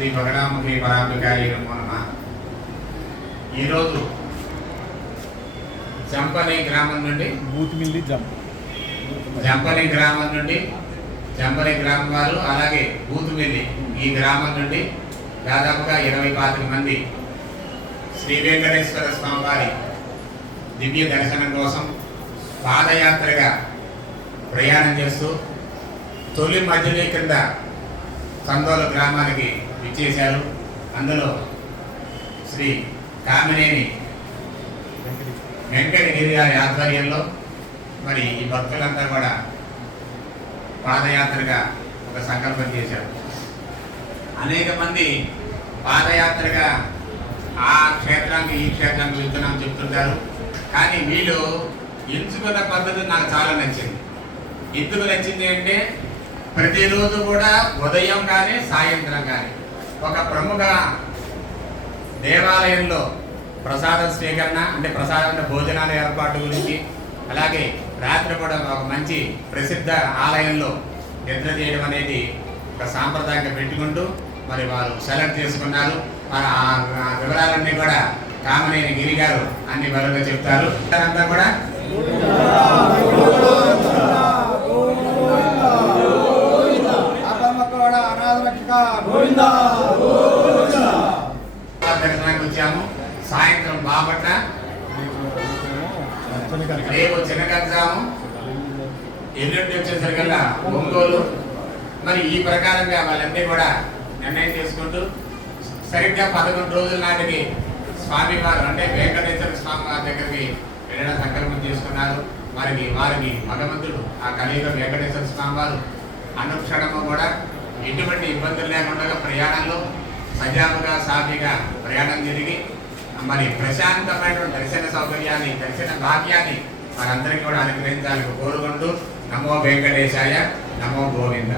శ్రీ బగడాముఖి పరాంబికాయ నమో నమః. ఈరోజు జంపని గ్రామం నుండి జంపని గ్రామం వారు, అలాగే బూతుమిల్లి ఈ గ్రామం నుండి దాదాపుగా 20-25 మంది శ్రీ వెంకటేశ్వర స్వామి వారి దివ్య దర్శనం కోసం పాదయాత్రగా ప్రయాణం చేస్తూ తొలి మజిలీ కింద కందోల గ్రామానికి విచ్చేశారు. అందులో శ్రీ కామినేని వెంకటగిరి గారి ఆధ్వర్యంలో మరి ఈ భక్తులంతా కూడా పాదయాత్రగా ఒక సంకల్పం చేశారు. అనేక మంది పాదయాత్రగా ఆ క్షేత్రానికి ఈ క్షేత్రానికి వెళ్తున్నాం చెప్తుంటారు. కానీ వీళ్ళు ఎంచుకున్న పద్ధతి నాకు చాలా నచ్చింది. ఎందుకు నచ్చింది అంటే ప్రతిరోజు కూడా ఉదయం కానీ సాయంత్రం కానీ ఒక ప్రముఖ దేవాలయంలో ప్రసాద స్వీకరణ, అంటే ప్రసాద భోజనాల ఏర్పాటు గురించి, అలాగే రాత్రి కూడా ఒక మంచి ప్రసిద్ధ ఆలయంలో నిద్ర చేయడం అనేది ఒక సాంప్రదాయంగా పెట్టుకుంటూ మరి వారు సెలెక్ట్ చేసుకున్నారు. మరి ఆ వివరాలన్నీ కూడా కామినేని గిరి గారు అన్ని వివరంగా చెప్తారు. అంతా కూడా దర్శనానికి వచ్చాము. సాయంత్రం బాపట్ల, రేపు చిన్నగంజాము, ఎల్లుండి వచ్చేసరికల్లా ఒంగోలు. మరి ఈ ప్రకారంగా వాళ్ళన్నీ కూడా నిర్ణయం చేసుకుంటూ సరిగ్గా 11 రోజుల నాటికి స్వామివారు అంటే వెంకటేశ్వర స్వామి వారి దగ్గరికి వెళ్ళడం సంకల్పం చేసుకున్నారు. వారికి భగవంతుడు ఆ కలియుగ వెంకటేశ్వర స్వామి వారు అనుక్షణము కూడా ఎటువంటి ఇబ్బందులు లేకుండా ప్రయాణంలో సజావుగా సాఫీగా ప్రయాణం జరిగి మరి ప్రశాంతమైనటువంటి దర్శన సౌకర్యాన్ని, దర్శన భాగ్యాన్ని వారందరికీ కూడా అనుగ్రహించాలని కోరుకుంటూ నమో వెంకటేశాయ, నమో గోవింద.